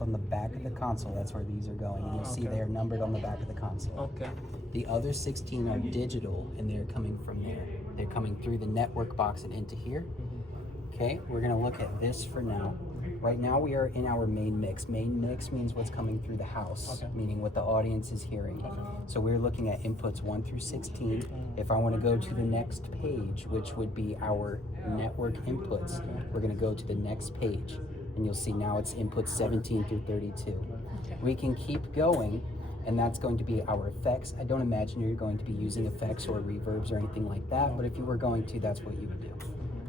on the back of the console. That's where these are going. And you'll see they are numbered on the back of the console. Okay. The other 16 are digital, and they're coming from there. They're coming through the network box and into here. Okay, we're going to look at this for now. Right now we are in our main mix. Main mix means what's coming through the house, meaning what the audience is hearing. So we're looking at inputs 1 through 16. If I want to go to the next page, which would be our network inputs, we're going to go to the next page. And you'll see now it's inputs 17 through 32. We can keep going, and that's going to be our effects. I don't imagine you're going to be using effects or reverbs or anything like that, but if you were going to, that's what you would do.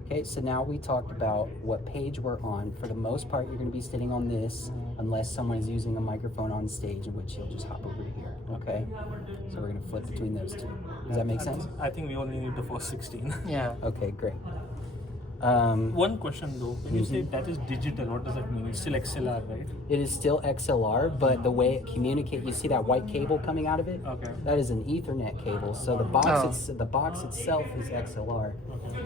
Okay, so now we talked about what page we're on. For the most part, you're going to be sitting on this unless someone is using a microphone on stage, in which you'll just hop over here, okay? So we're going to flip between those two. Does that make sense? I think we only need the first 16. Yeah. Okay, great. One question though, when you say that is digital, what does that mean? It's still XLR, right? It is still XLR, but the way it communicates, you see that white cable coming out of it? Okay. That is an Ethernet cable. So the box itself is XLR,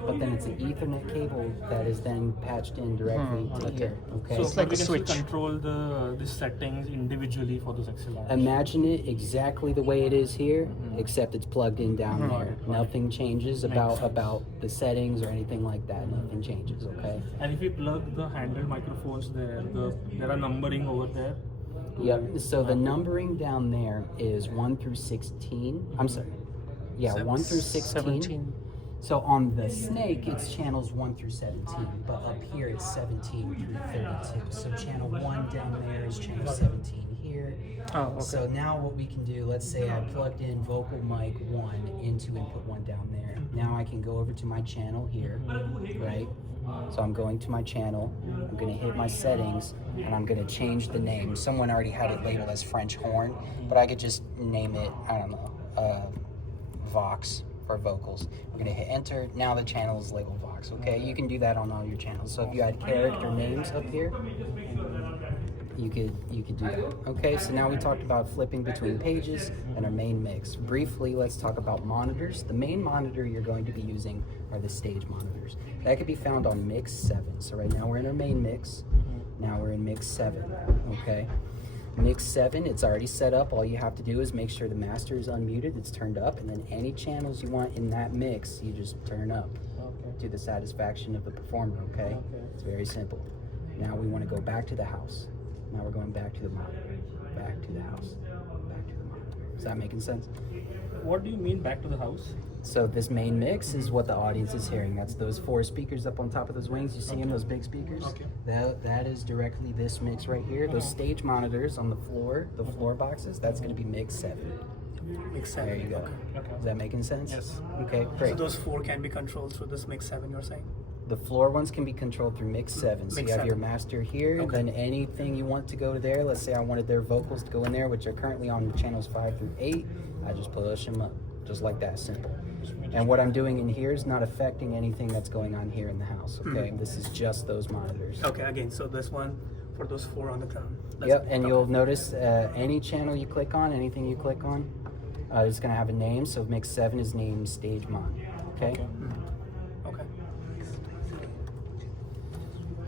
but then it's an Ethernet cable that is then patched in directly to here. Okay. So It's like we a can switch. still control the settings individually for those XLR. Imagine it exactly the way it is here, except it's plugged in down there. Nothing changes about the settings or anything like that. Nothing changes, okay? And if we plug the handheld microphones there, there are numbering over there. Yep. So the numbering down there is 1 through 16. I'm sorry. Yeah, 1 through 16. 17. So on the Snake, it's channels 1 through 17, but up here it's 17 through 32. So channel 1 down there is channel 17 here. Oh, okay. So now what we can do, let's say I plugged in vocal mic 1 into input 1 down there. Now I can go over to my channel here, right? So I'm going to my channel, I'm going to hit my settings, and I'm going to change the name. Someone already had it labeled as French horn, but I could just name it, I don't know, Vox for vocals. We're going to hit enter. Now the channel is labeled Vox, okay? You can do that on all your channels. So if you had character names up here, you could do that. Okay, so now we talked about flipping between pages and our main mix. Briefly, let's talk about monitors. The main monitor you're going to be using are the stage monitors. That could be found on mix 7. So right now we're in our main mix. Now we're in mix 7, okay? Mix 7, it's already set up. All you have to do is make sure the master is unmuted, it's turned up, and then any channels you want in that mix, you just turn up to the satisfaction of the performer, okay? It's very simple. Now we want to go back to the house. Now we're going back to the monitor, back to the house, back to the monitor. Is that making sense? What do you mean back to the house? So this main mix is what the audience is hearing. That's those 4 speakers up on top of those wings. You see them, those big speakers? Okay. That is directly this mix right here. Those stage monitors on the floor boxes, that's going to be mix 7. Mix There 7. you go. Okay. Is that making sense? Yes. Okay, So great. those 4 can be controlled through this Mix 7, you're saying? The floor ones can be controlled through mix 7. So Mix you have your 7. master here, Okay. then anything you want to go to there. Let's say I wanted their vocals to go in there, which are currently on channels 5 through 8. I just push them up, just like that, simple. And what I'm doing in here is not affecting anything that's going on here in the house, okay? This is just those monitors. Okay, again, so this one for those 4 on the ground. That's Yep, it. and Okay. you'll notice any channel you click on, anything you click on, is going to have a name. So mix 7 is named Stage Mon, okay? Okay.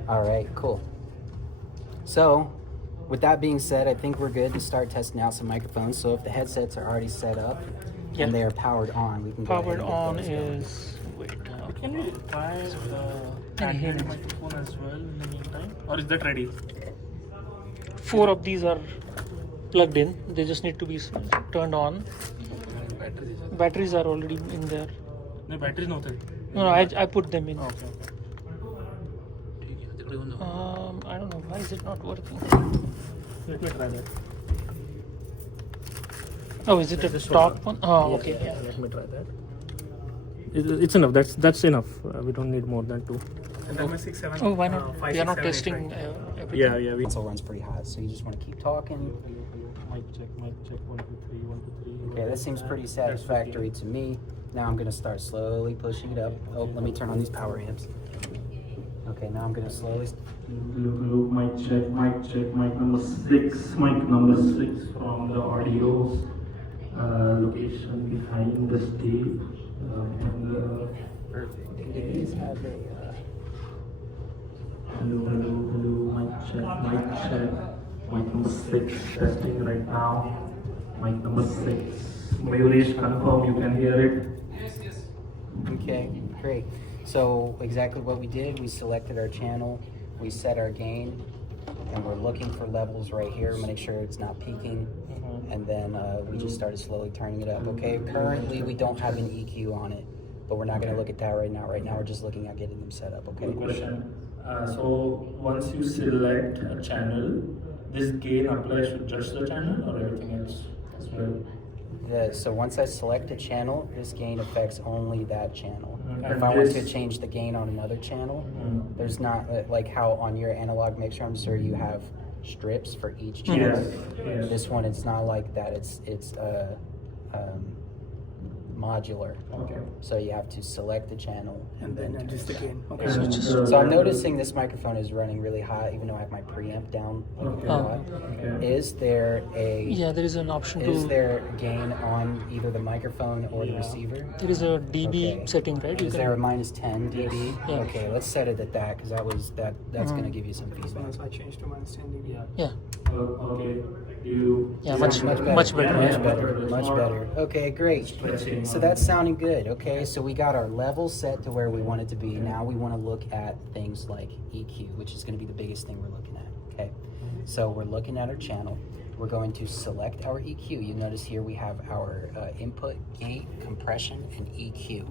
All right, cool. So, with that being said, I think we're good to start testing out some microphones. So if the headsets are already set up and they are powered on, we can go Powered ahead and on get those going. is wait. Can we try the handheld microphone as well in the meantime? Or is that ready? 4 of these are plugged in. They just need to be turned on. Batteries are already in there. No, battery no tha. No, I put them in. Okay. I don't know why is it not working. Let me try that. Oh, is it a stock one? Oh, okay. Yeah. Let me try that. It's enough. That's enough. We don't need more than 2. And then 6, 7. Oh, why not? 5, We are 6, not 7, 8, testing right? everything. Yeah. We Console runs pretty hot, so you just want to keep talking. mic check. 1, 2, 3, 1, 2, 3. Okay, that seems pretty satisfactory to me. Now I'm going to start slowly pushing it up. Oh, let me turn on these power amps. Okay, now I'm going to slowly... Hello, mic check, mic number 6, from the audio's location behind the stage. Perfect. And these have a... Hello, mic check, Mic number 6 testing right now. Mic number 6. Mayuresh, confirm you can hear it. Okay, great. So exactly what we did, we selected our channel, we set our gain, and we're looking for levels right here, make sure it's not peaking, and then we just started slowly turning it up, okay? Currently, we don't have an EQ on it, but we're not gonna look at that right now. Right now, we're just looking at getting them set up, okay? Good question. So once you select a channel, this gain applies to just the channel or everything else as well? So once I select a channel, this gain affects only that channel. Mhm. If I want to change the gain on another channel, there's not, like how on your analog mixer, I'm sure you have strips for each channel. Yes. This one, it's not like that. It's modular. Okay. So you have to select the channel And then adjust again. Okay. And, So I'm noticing this microphone is running really hot, even though I have my preamp down. Like, Okay. really hot. Okay. Is there a Yeah, there is an option is to. there gain on either the microphone or the receiver? There is a dB Okay. setting, right? You Is can- there a minus 10 dB? Yeah. Okay, let's set it at that because that's going to give you some This one feedback. also I changed to minus 10 dB. Yeah. Okay. You. Yeah, much better. Much Yeah. better. Okay, great. So that's sounding good. Okay, so we got our level set to where we want it to be. Now we want to look at things like EQ, which is going to be the biggest thing we're looking at. Okay, so we're looking at our channel. We're going to select our EQ. You notice here we have our input, gate, compression, and EQ.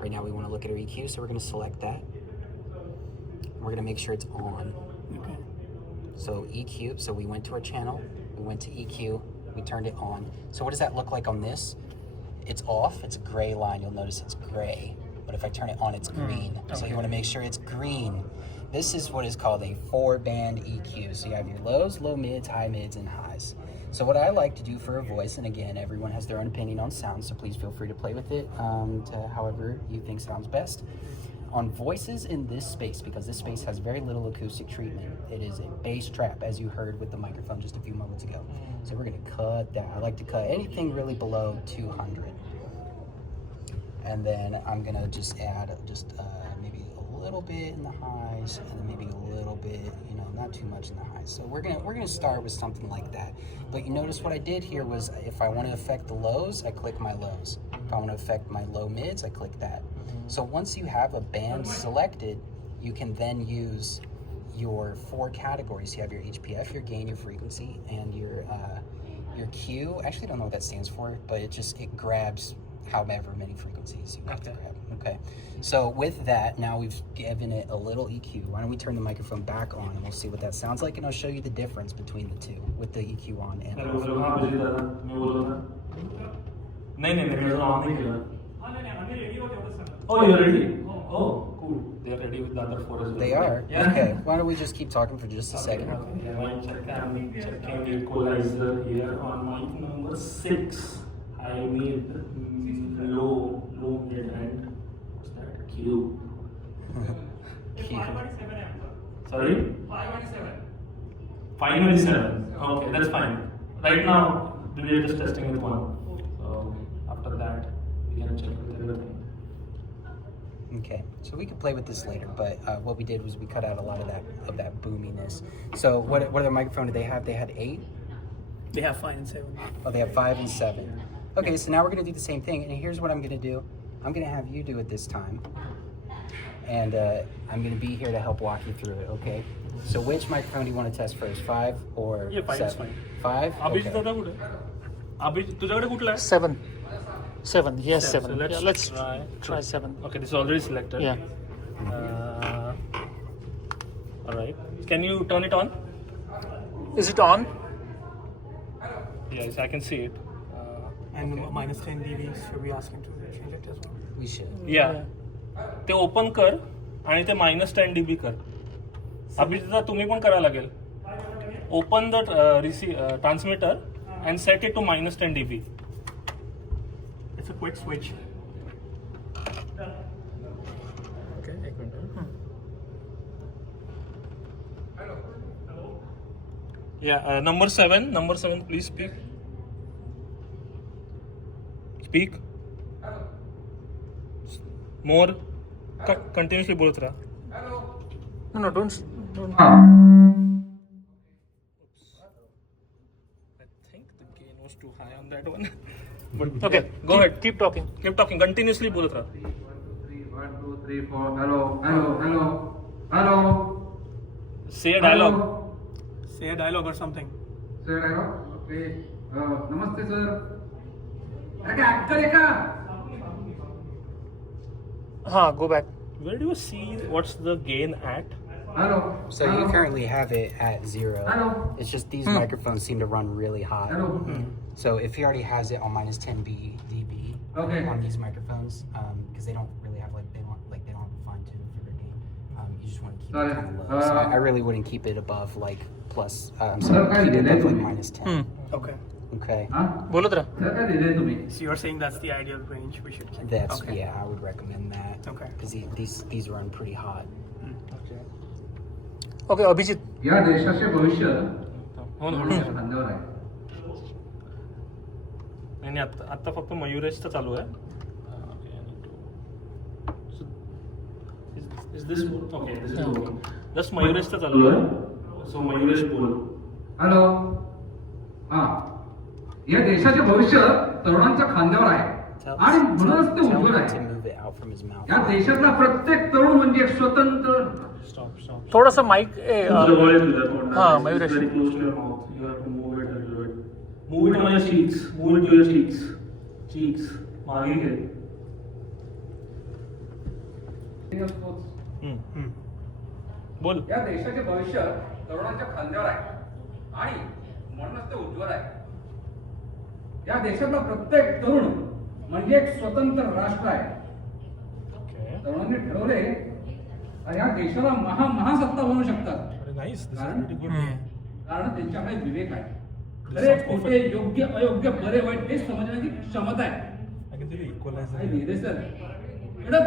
Right now we want to look at our EQ, so we're going to select that. We're going to make sure it's on. Okay. So EQ, so we went to our channel, we went to EQ, we turned it on. So what does that look like on this? It's off, it's a gray line, you'll notice it's gray. But if I turn it on, it's green. So you wanna make sure it's green. This is what is called a 4-band EQ. So you have your lows, low mids, high mids, and highs. So what I like to do for a voice, and again, everyone has their own opinion on sound, so please feel free to play with it to however you think sounds best. On voices in this space, because this space has very little acoustic treatment, it is a bass trap, as you heard with the microphone just a few moments ago. So we're gonna cut that. I like to cut anything really below 200. And then I'm gonna just add maybe a little bit in the highs, and then maybe a little bit, not too much in the highs. So we're gonna start with something like that. But you notice what I did here was, if I want to affect the lows, I click my lows. If I want to affect my low mids, I click that. So once you have a band selected, you can then use your 4 categories. You have your HPF, your gain, your frequency, and your Q. Actually, I don't know what that stands for, but it grabs however many frequencies you have to grab. Okay. So with that, now we've given it a little EQ. Why don't we turn the microphone back on and we'll see what that sounds like, and I'll show you the difference between the two with the EQ on and off. Oh, you're ready? Oh, cool. They're ready with the other 4 as well. They are? Yeah. Okay. Why don't we just keep talking for just a second? Okay. I'm checking equalizer here on mic number 6. I need low mid end. What's that? Q. Sorry? 597. Okay, that's fine. Right now, we are just testing with 1. So after that, we can check with everything. Okay, so we could play with this later, but what we did was we cut out a lot of that boominess. So what other microphone did they have? They had 8? They have 5 and 7. Oh, they have 5 and 7. Okay, so now we're gonna do the same thing, and here's what I'm gonna do. I'm gonna have you do it this time, and I'm gonna be here to help walk you through it, okay? So which microphone do you want to test first, 5 or 7? 5 is fine. 5? Abhijit दादा कुठे अभिजित तुझ्याकडे कुठला आहे 7. 7. Yes, 7. So Yeah, let's try 7. Okay, this is already selected. Yeah. All right. Can you turn it on? Is it on? Yes, I can see it. And minus 10 dB, should we ask him to change it as well? We should. Yeah. ते open कर आणि ते -10 dB कर. अभिजित तुम्ही पण करायला लागेल. Open the transmitter and set it to -10 dB. It's a quick switch. Okay, एक minute. Yeah, number 7, please speak. Speak. More. Continuously बोलत राहा. No, don't. was too high on that one. But Okay, go ahead. Keep talking. Keep talking. Continuously बोलत राहा. 1, 2, 3, 4. Hello, hello, hello, hello. Say a dialogue. Say a dialogue or something. Sir, hello. Okay. नमस्ते sir. अरे काय अक्कल आहे का? Go back. Where do you see what's the gain at? Hello. So you currently have it at 0. Hello. It's just these microphones seem to run really hot. Hello. So if he already has it on minus 10 dB Okay. on these microphones, because they don't really have they don't have a fine tune for their gain. You just want to keep Sorry. it kind of low. So I really wouldn't keep it above plus. I'm Sir, sorry, keep it delay above like to me. minus 10. Okay. Okay. हा? बोलत राहा. Sir काय दिले तुम्ही? So you're saying that's the ideal range we should keep. That's okay. yeah, I would recommend that. Okay. Because these run pretty hot. Okay, Abhijit. या देशाचे भविष्य हो ना. तरुणांच्या खांद्यावर आहे. आणि आता फक्त मयुरेशचं चालू आहे. Is this okay? This is okay. Just मयुरेशचं चालू आहे. So मयुरेश बोल. हॅलो. हा. या देशाचे भविष्य तरुणांच्या खांद्यावर आहे. आणि म्हणूनच ते Tell उज्ज्वल him to आहे. move it out from his mouth. या देशातला प्रत्येक तरुण म्हणजे एक स्वतंत्र. Stop. थोडासा mike Put the voice to that one. हाँ, It's Mayuresh. very close to your mouth. You have to move it a little bit. Move it on your cheeks. Move it to your cheeks. Cheeks. मागे घे. बोल. या देशाचे भविष्य तरुणांच्या खांद्यावर आहे आणि म्हणूनच ते उज्ज्वल आहे. या देशातला प्रत्येक तरुण म्हणजे एक स्वतंत्र राष्ट्र आहे. Okay. तरुणांनी ठरवले या देशाला महासत्ता बनवू शकतात. Nice. This कारण is pretty good. कारण त्यांच्याकडे विवेक आहे. खरे खोटे योग्य अयोग्य बरे वाईट हे समजण्याची क्षमता आहे. I can tell you equalize. काय लिहिले सर कडक